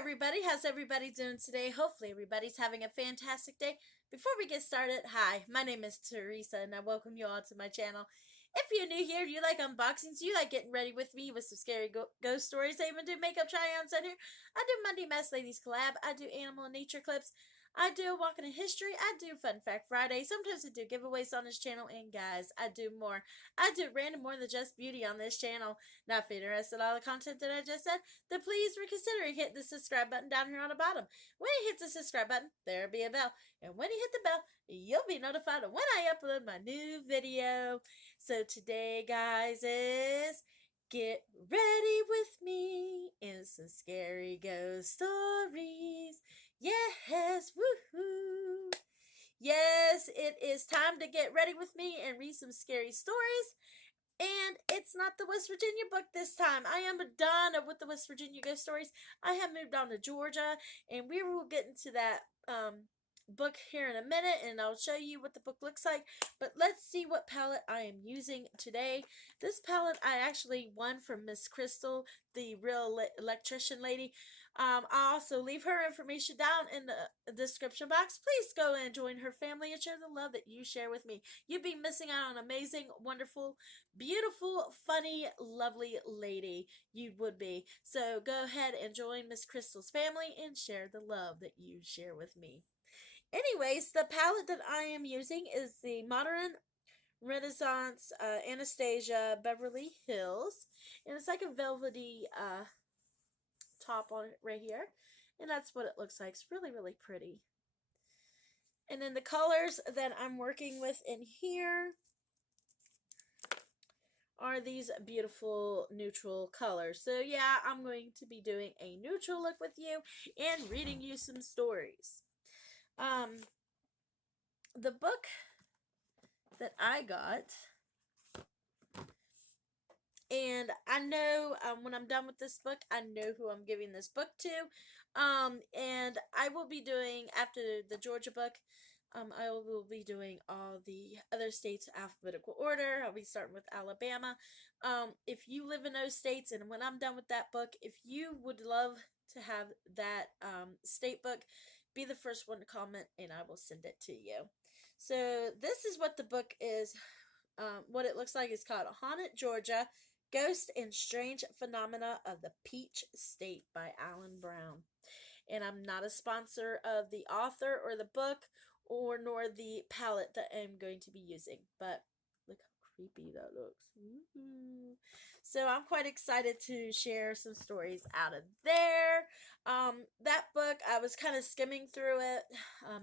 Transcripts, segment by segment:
everybody. How's everybody doing today? Hopefully, everybody's having a fantastic day. Before we get started, hi, my name is Teresa, and I welcome you all to my channel. If you're new here, you like unboxings, you like getting ready with me with some scary ghost stories. I even do makeup try-ons on here. I do Monday Mass Ladies collab. I do animal and nature clips. I do walking in history. I do Fun Fact Friday. Sometimes I do giveaways on this channel, and guys, I do more. I do random more than just beauty on this channel. Now, if you're interested in all the content that I just said, then please reconsider and hit the subscribe button down here on the bottom. When you hit the subscribe button, there'll be a bell. And when you hit the bell, you'll be notified of when I upload my new video. So today, guys, is get ready with me in some scary ghost stories. Yes, woohoo! Yes, it is time to get ready with me and read some scary stories. And it's not the West Virginia book this time. I am done with the West Virginia ghost stories. I have moved on to Georgia, and we will get into that book here in a minute, and I'll show you what the book looks like. But let's see what palette I am using today. This palette I actually won from Miss Crystal, the real electrician lady. I'll also leave her information down in the description box. Please go and join her family and share the love that you share with me. You'd be missing out on an amazing, wonderful, beautiful, funny, lovely lady. You would be. So go ahead and join Miss Crystal's family and share the love that you share with me. Anyways, the palette that I am using is the Modern Renaissance Anastasia Beverly Hills. And it's like a velvety top on it right here. And that's what it looks like. It's really, really pretty. And then the colors that I'm working with in here are these beautiful neutral colors. So yeah, I'm going to be doing a neutral look with you and reading you some stories. The book that I got, and I know when I'm done with this book, I know who I'm giving this book to. And I will be doing, after the Georgia book, I will be doing all the other states alphabetical order. I'll be starting with Alabama. If you live in those states, and when I'm done with that book, if you would love to have that state book, be the first one to comment, and I will send it to you. So this is what the book is. What it looks like is called Haunted Georgia: Ghost and Strange Phenomena of the Peach State by Alan Brown. And I'm not a sponsor of the author or the book or nor the palette that I'm going to be using. But look how creepy that looks. Woo-hoo. So I'm quite excited to share some stories out of there. That book, I was kind of skimming through it.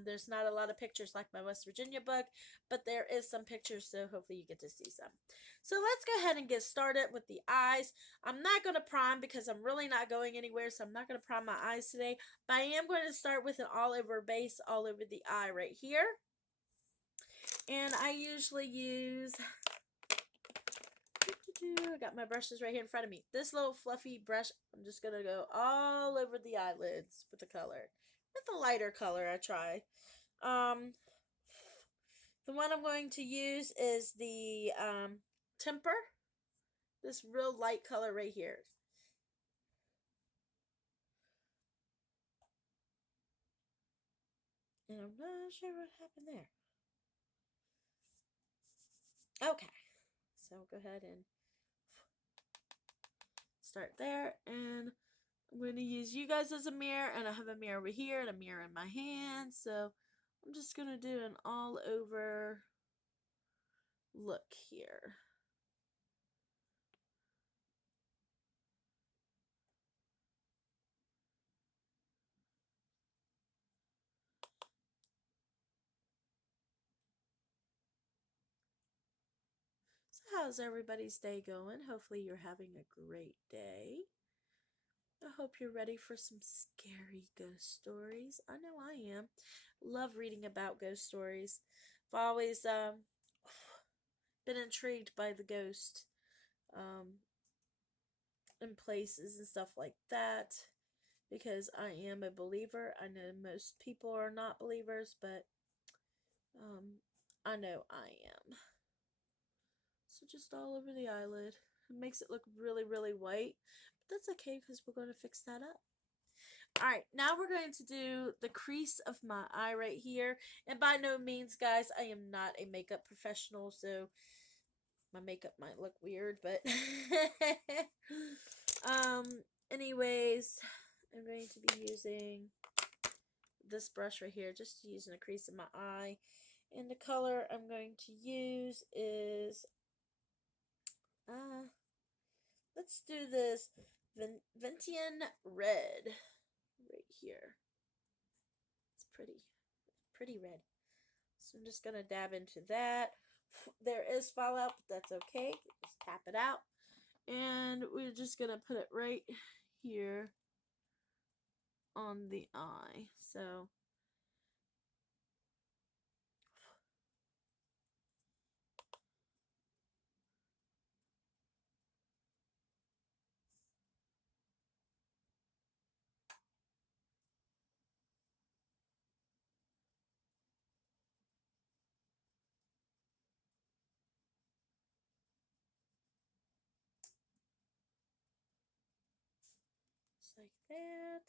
There's not a lot of pictures like my West Virginia book, but there is some pictures, so hopefully you get to see some. So let's go ahead and get started with the eyes. I'm not going to prime because I'm really not going anywhere, so I'm not going to prime my eyes today. But I am going to start with an all over base all over the eye right here. And I usually use, I got my brushes right here in front of me. This little fluffy brush, I'm just going to go all over the eyelids with the color. With a lighter color, I try. The one I'm going to use is the Temper. This real light color right here. And I'm not sure what happened there. Okay. So I'll go ahead and start there. And I'm going to use you guys as a mirror. And I have a mirror over here and a mirror in my hand. So I'm just going to do an all over look here. So how's everybody's day going? Hopefully you're having a great day. I hope you're ready for some scary ghost stories. I know I am. Love reading about ghost stories. I've always been intrigued by the ghost in places and stuff like that because I am a believer. I know most people are not believers, but I know I am. So just all over the eyelid. It makes it look really, really white, but that's okay because we're going to fix that up. Alright, now we're going to do the crease of my eye right here. And by no means, guys, I am not a makeup professional, so my makeup might look weird, but um anyways, I'm going to be using this brush right here, just using a crease in my eye. And the color I'm going to use is let's do this Ventian red right here. It's pretty red. So I'm just gonna dab into that. There is fallout, but that's okay. Just tap it out. And we're just gonna put it right here on the eye. So just like that.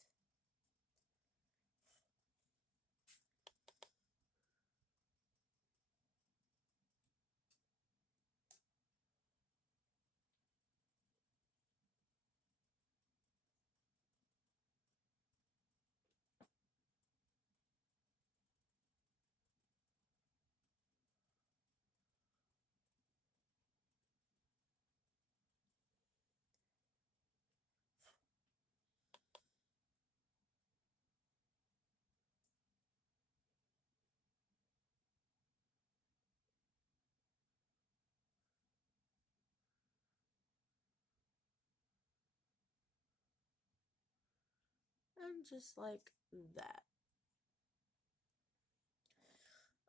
And just like that.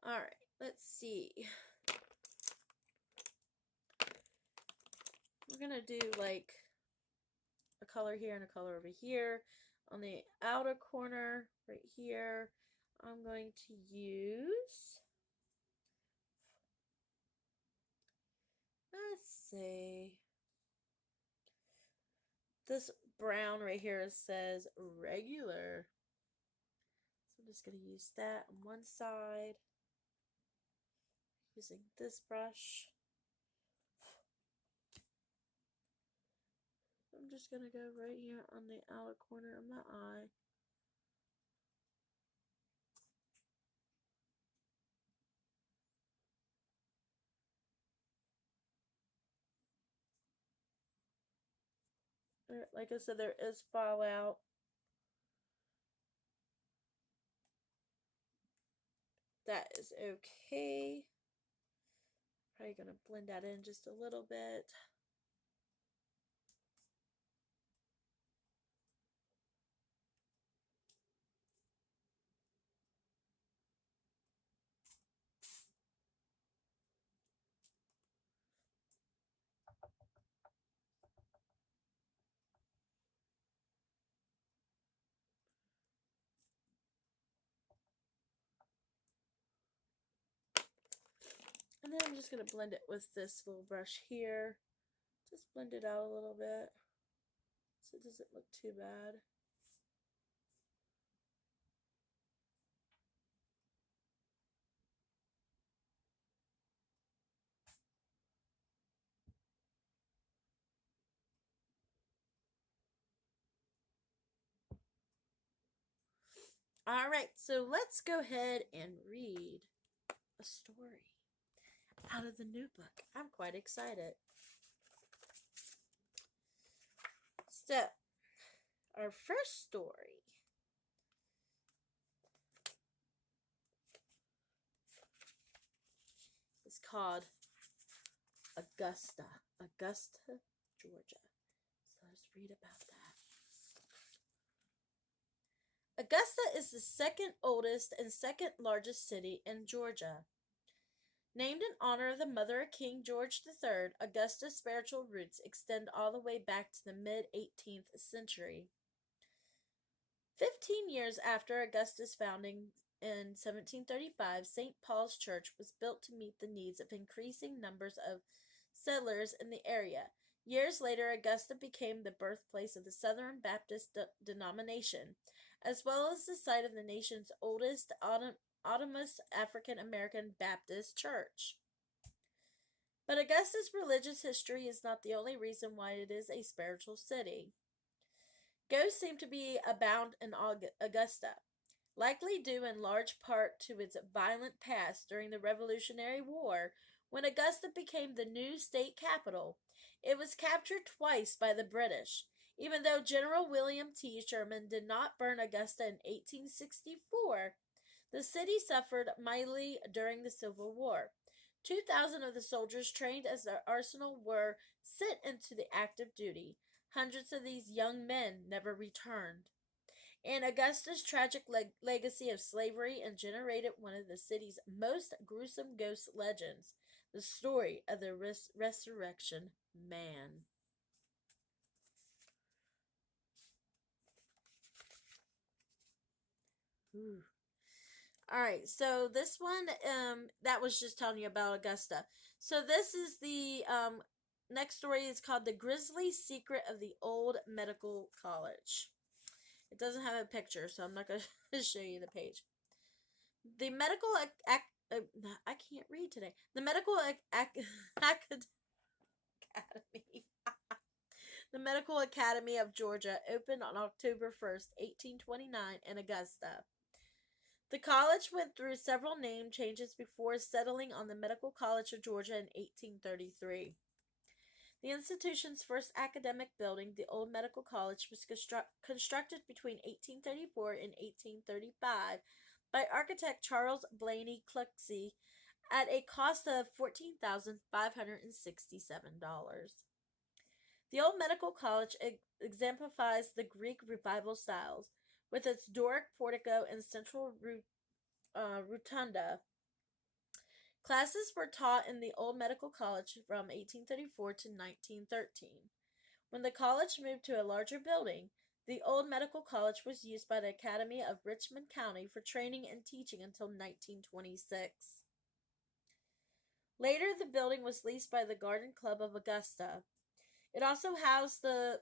Alright, let's see. We're gonna do like a color here and a color over here. On the outer corner right here, I'm going to use, let's see, this brown right here says regular. So I'm just going to use that on one side using this brush. I'm just going to go right here on the outer corner of my eye. Like I said, there is fallout. That is okay. Probably going to blend that in just a little bit. And then I'm just going to blend it with this little brush here. Just blend it out a little bit so it doesn't look too bad. Alright, so let's go ahead and read a story out of the new book. I'm quite excited. So, our first story is called Augusta, Georgia. So let's read about that. Augusta is the second oldest and second largest city in Georgia. Named in honor of the mother of King George III, Augusta's spiritual roots extend all the way back to the mid-18th century. 15 years after Augusta's founding in 1735, St. Paul's Church was built to meet the needs of increasing numbers of settlers in the area. Years later, Augusta became the birthplace of the Southern Baptist denomination. as well as the site of the nation's oldest autonomous African American Baptist church. But Augusta's religious history is not the only reason why it is a spiritual city. Ghosts seem to be abound in Augusta, likely due in large part to its violent past during the Revolutionary War when Augusta became the new state capital. It was captured twice by the British. Even though General William T. Sherman did not burn Augusta in 1864, the city suffered mightily during the Civil War. 2,000 of the soldiers trained as the arsenal were sent into the active duty. Hundreds of these young men never returned. And Augusta's tragic legacy of slavery and generated one of the city's most gruesome ghost legends, the story of the Resurrection Man. Ooh. All right, so this one, that was just telling you about Augusta. So this is the next story is called "The Grisly Secret of the Old Medical College." It doesn't have a picture, so I'm not going to show you the page. The medical I can't read today. The medical academy. The Medical Academy of Georgia opened on October 1st, 1829 in Augusta. The college went through several name changes before settling on the Medical College of Georgia in 1833. The institution's first academic building, the Old Medical College, was constructed between 1834 and 1835 by architect Charles Blaney Cluxey at a cost of $14,567. The Old Medical College exemplifies the Greek Revival styles, with its Doric portico and central rotunda. Classes were taught in the Old Medical College from 1834 to 1913. When the college moved to a larger building, the Old Medical College was used by the Academy of Richmond County for training and teaching until 1926. Later, the building was leased by the Garden Club of Augusta. It also housed the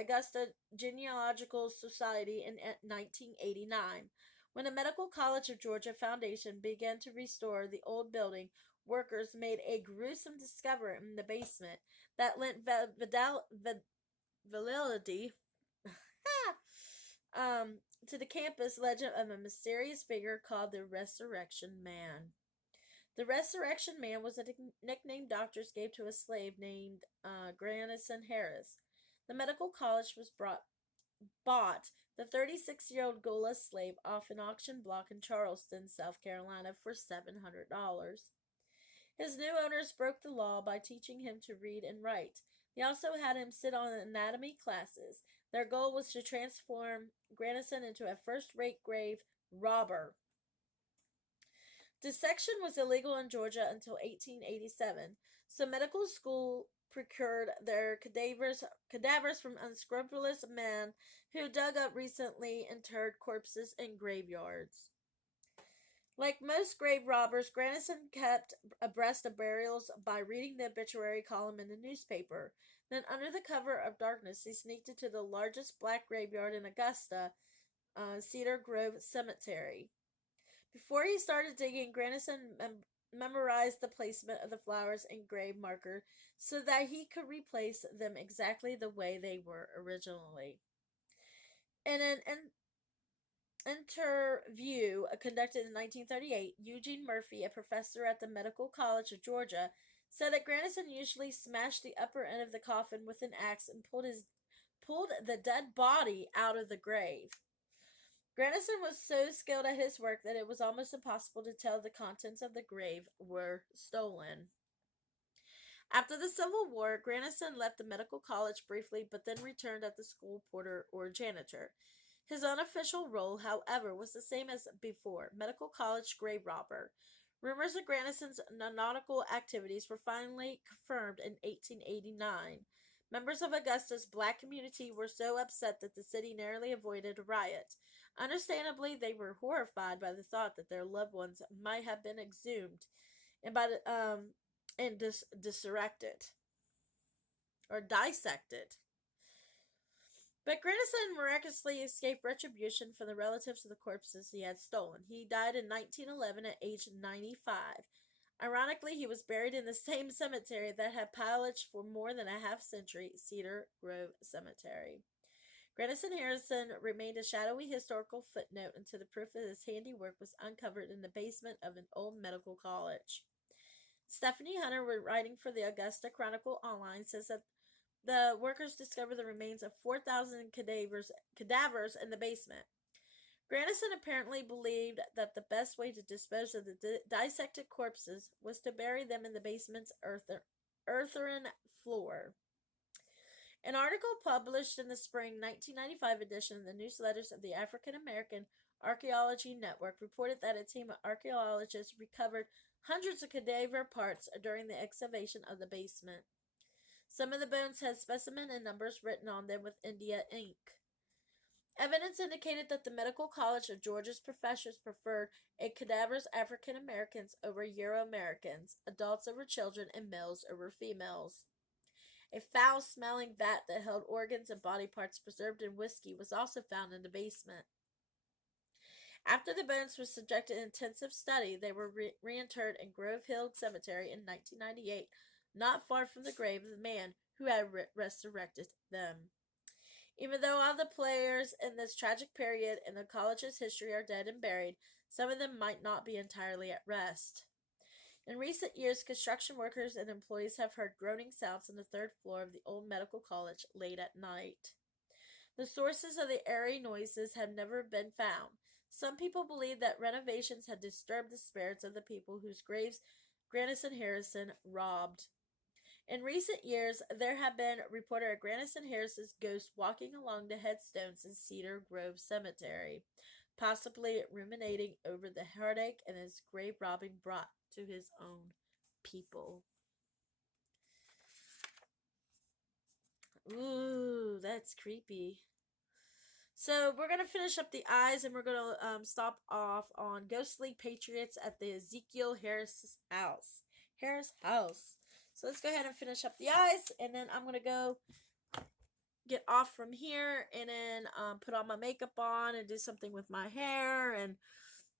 Augusta Genealogical Society in 1989. When the Medical College of Georgia Foundation began to restore the old building, workers made a gruesome discovery in the basement that lent validity to the campus legend of a mysterious figure called the Resurrection Man. The Resurrection Man was a nickname doctors gave to a slave named Granison Harris. The medical college was bought the 36-year-old Gola slave off an auction block in Charleston, South Carolina for $700. His new owners broke the law by teaching him to read and write. They also had him sit on anatomy classes. Their goal was to transform Granison into a first-rate grave robber. Dissection was illegal in Georgia until 1887, so medical school procured their cadavers from unscrupulous men who dug up recently interred corpses in graveyards. Like most grave robbers, Granison kept abreast of burials by reading the obituary column in the newspaper. Then, under the cover of darkness, he sneaked into the largest black graveyard in Augusta, Cedar Grove Cemetery. Before he started digging, Granison memorized the placement of the flowers and grave marker so that he could replace them exactly the way they were originally. In an interview conducted in 1938, Eugene Murphy, a professor at the Medical College of Georgia, said that Granison usually smashed the upper end of the coffin with an axe and pulled the dead body out of the grave. Granison was so skilled at his work that it was almost impossible to tell the contents of the grave were stolen. After the Civil War, Granison left the medical college briefly but then returned as the school porter or janitor. His unofficial role, however, was the same as before, medical college grave robber. Rumors of Granison's nautical activities were finally confirmed in 1889. Members of Augusta's black community were so upset that the city narrowly avoided a riot. Understandably, they were horrified by the thought that their loved ones might have been exhumed and disrected or dissected. But Grandison miraculously escaped retribution from the relatives of the corpses he had stolen. He died in 1911 at age 95. Ironically, he was buried in the same cemetery that had pillaged for more than a half century, Cedar Grove Cemetery. Grandison Harrison remained a shadowy historical footnote until the proof of his handiwork was uncovered in the basement of an old medical college. Stephanie Hunter, writing for the Augusta Chronicle Online, says that the workers discovered the remains of 4,000 cadavers in the basement. Grandison apparently believed that the best way to dispose of the dissected corpses was to bury them in the basement's earthen floor. An article published in the spring 1995 edition of the Newsletters of the African American Archaeology Network reported that a team of archaeologists recovered hundreds of cadaver parts during the excavation of the basement. Some of the bones had specimen and numbers written on them with India ink. Evidence indicated that the Medical College of Georgia's professors preferred a cadaver's African Americans over Euro Americans, adults over children, and males over females. A foul smelling vat that held organs and body parts preserved in whiskey was also found in the basement. After the bones were subjected to intensive study, they were reinterred in Grove Hill Cemetery in 1998, not far from the grave of the man who had resurrected them. Even though all the players in this tragic period in the college's history are dead and buried, some of them might not be entirely at rest. In recent years, construction workers and employees have heard groaning sounds on the third floor of the old medical college late at night. The sources of the airy noises have never been found. Some people believe that renovations had disturbed the spirits of the people whose graves Grandison Harrison robbed. In recent years, there have been reported of Grandison Harris's ghost walking along the headstones in Cedar Grove Cemetery, possibly ruminating over the heartache and his grave robbing brought to his own people. Ooh, that's creepy. So we're gonna finish up the eyes, and we're gonna stop off on ghostly patriots at the Ezekiel Harris house. Harris house. So let's go ahead and finish up the eyes, and then I'm gonna go get off from here, and then put all my makeup on and do something with my hair and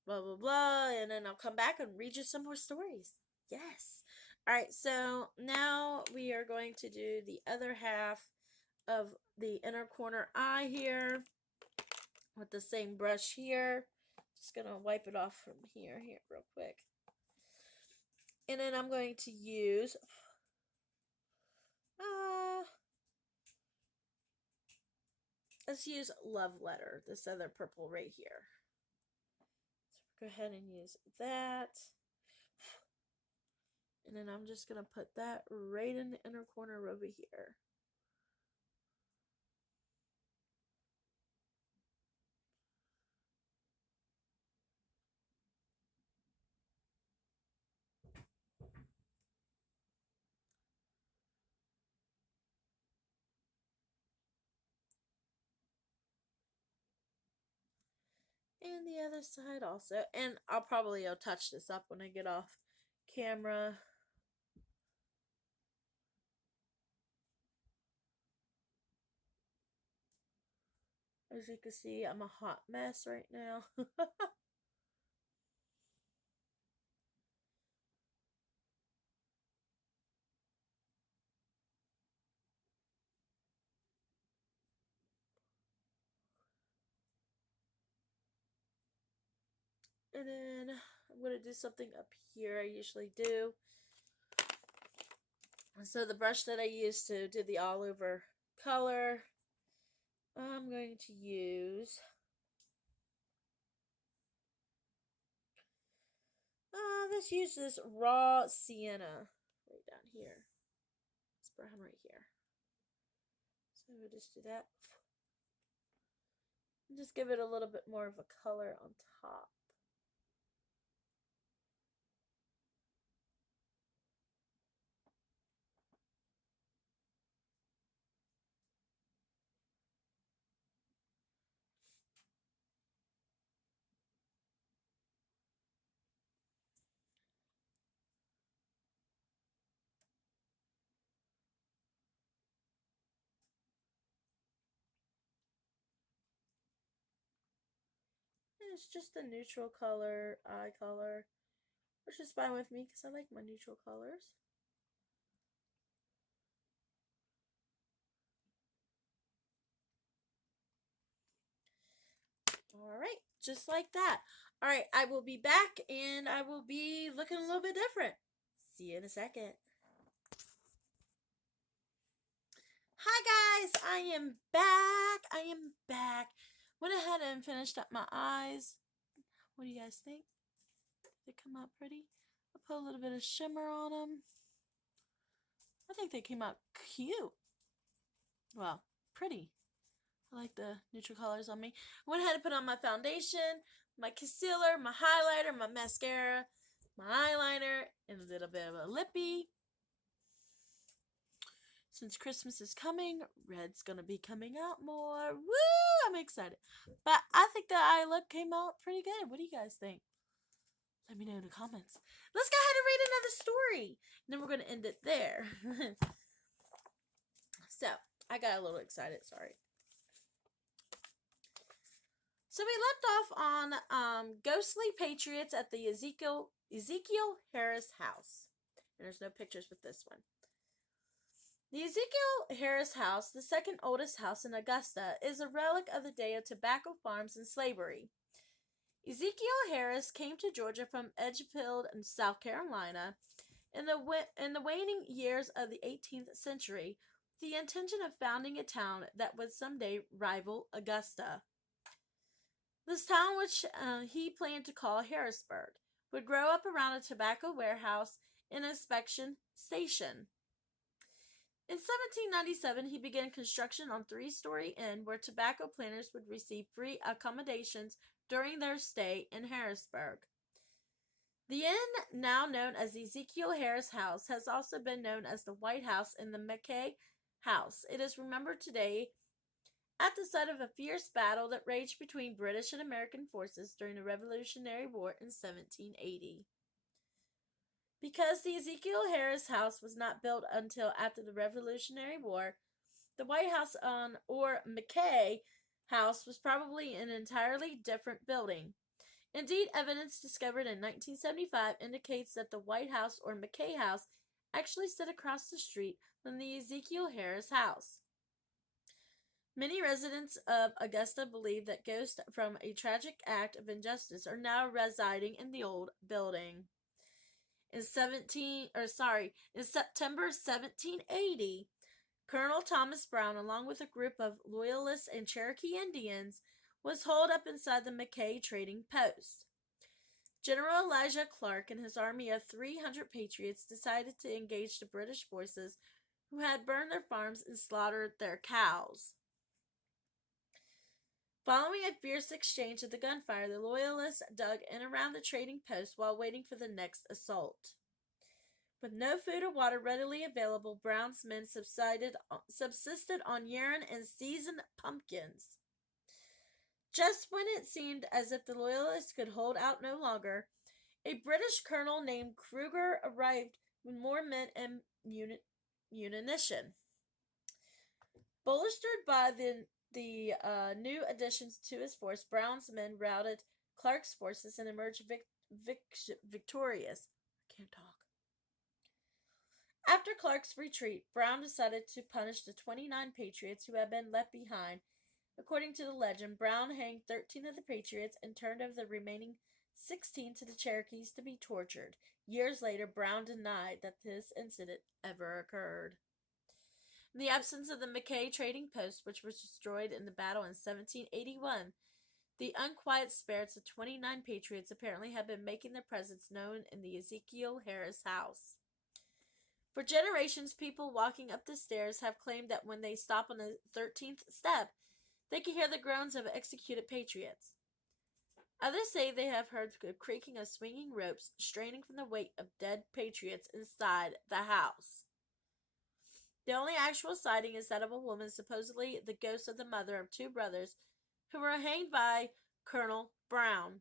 blah blah blah, and then I'll come back and read you some more stories. Yes. All right. So now we are going to do the other half of the inner corner eye here with the same brush here. Just gonna wipe it off from here real quick. And then I'm going to use let's use Love Letter, this other purple right here. So go ahead and use that. And then I'm just gonna put that right in the inner corner over here. And the other side also. And I'll probably touch this up when I get off camera. As you can see, I'm a hot mess right now. And then I'm going to do something up here I usually do. So the brush that I used to do the all over color, I'm going to use let's use this raw sienna right down here. It's brown right here. So we'll just do that. And just give it a little bit more of a color on top. It's just a neutral color, eye color, which is fine with me because I like my neutral colors. All right, just like that. All right, I will be back and I will be looking a little bit different. See you in a second. Hi guys, I am back. I am back. Went ahead and finished up my eyes. What do you guys think? They come out pretty. I put a little bit of shimmer on them. I think they came out cute. Well, pretty. I like the neutral colors on me. I went ahead and put on my foundation, my concealer, my highlighter, my mascara, my eyeliner, and a little bit of a lippy. Since Christmas is coming, red's gonna be coming out more. Woo! I'm excited. But I think the eye look came out pretty good. What do you guys think? Let me know in the comments. Let's go ahead and read another story. And then we're going to end it there. So, I got a little excited. Sorry. So, we left off on ghostly patriots at the Ezekiel Harris house. And there's no pictures with this one. The Ezekiel Harris house, the second oldest house in Augusta, is a relic of the day of tobacco farms and slavery. Ezekiel Harris came to Georgia from Edgefield in South Carolina in the waning years of the 18th century with the intention of founding a town that would someday rival Augusta. This town, which he planned to call Harrisburg, would grow up around a tobacco warehouse and inspection station. In 1797, he began construction on three-story inn where tobacco planters would receive free accommodations during their stay in Harrisburg. The inn, now known as Ezekiel Harris House, has also been known as the White House and the McKay House. It is remembered today at the site of a fierce battle that raged between British and American forces during the Revolutionary War in 1780. Because the Ezekiel Harris House was not built until after the Revolutionary War, the White House or McKay House was probably an entirely different building. Indeed, evidence discovered in 1975 indicates that the White House or McKay House actually stood across the street from the Ezekiel Harris House. Many residents of Augusta believe that ghosts from a tragic act of injustice are now residing in the old building. In September 1780, Colonel Thomas Brown, along with a group of Loyalists and Cherokee Indians, was holed up inside the McKay trading post. General Elijah Clark and his army of 300 patriots decided to engage the British forces who had burned their farms and slaughtered their cows. Following a fierce exchange of the gunfire, the Loyalists dug in around the trading post while waiting for the next assault. With no food or water readily available, Brown's men subsisted on urine and seasoned pumpkins. Just when it seemed as if the Loyalists could hold out no longer, a British colonel named Kruger arrived with more men and munition. Bolstered by the new additions to his force, Brown's men routed Clark's forces and emerged victorious. I can't talk. After Clark's retreat, Brown decided to punish the 29 patriots who had been left behind. According to the legend, Brown hanged 13 of the patriots and turned over the remaining 16 to the Cherokees to be tortured. Years later, Brown denied that this incident ever occurred. In the absence of the McKay trading post, which was destroyed in the battle in 1781, the unquiet spirits of 29 patriots apparently had been making their presence known in the Ezekiel Harris house. For generations, people walking up the stairs have claimed that when they stop on the 13th step, they can hear the groans of executed patriots. Others say they have heard the creaking of swinging ropes straining from the weight of dead patriots inside the house. The only actual sighting is that of a woman, supposedly the ghost of the mother of two brothers who were hanged by Colonel Brown.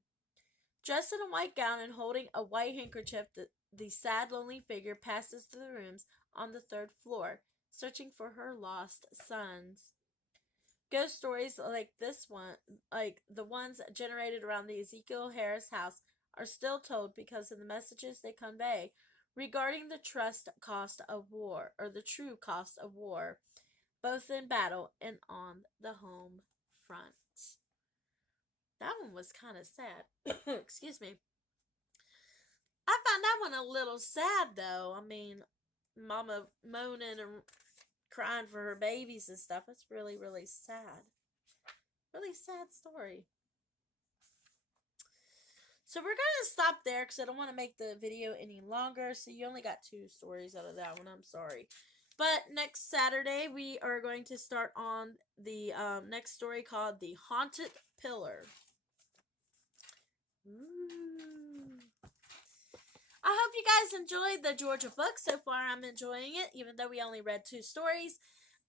Dressed in a white gown and holding a white handkerchief, the sad, lonely figure passes through the rooms on the third floor, searching for her lost sons. Ghost stories like this one, like the ones generated around the Ezekiel Harris house, are still told because of the messages they convey regarding the trust cost of war, or the true cost of war, both in battle and on the home front. That one was kind of sad. Excuse me. I found that one a little sad though. I mean, mama moaning and crying for her babies and stuff. It's really, really sad. Really sad story. So we're going to stop there because I don't want to make the video any longer. So you only got 2 stories out of that one. I'm sorry. But next Saturday, we are going to start on the next story called The Haunted Pillar. Ooh. I hope you guys enjoyed the Georgia book. So far, I'm enjoying it, even though we only read 2 stories.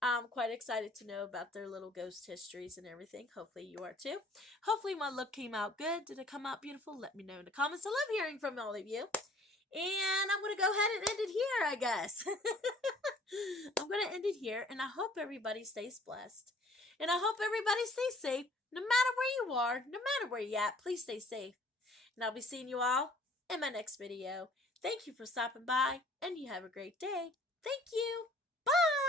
I'm quite excited to know about their little ghost histories and everything. Hopefully you are too. Hopefully my look came out good. Did it come out beautiful? Let me know in the comments. I love hearing from all of you. And I'm going to go ahead and end it here, I guess. I'm going to end it here. And I hope everybody stays blessed. And I hope everybody stays safe. No matter where you are, no matter where you're at, please stay safe. And I'll be seeing you all in my next video. Thank you for stopping by. And you have a great day. Thank you. Bye.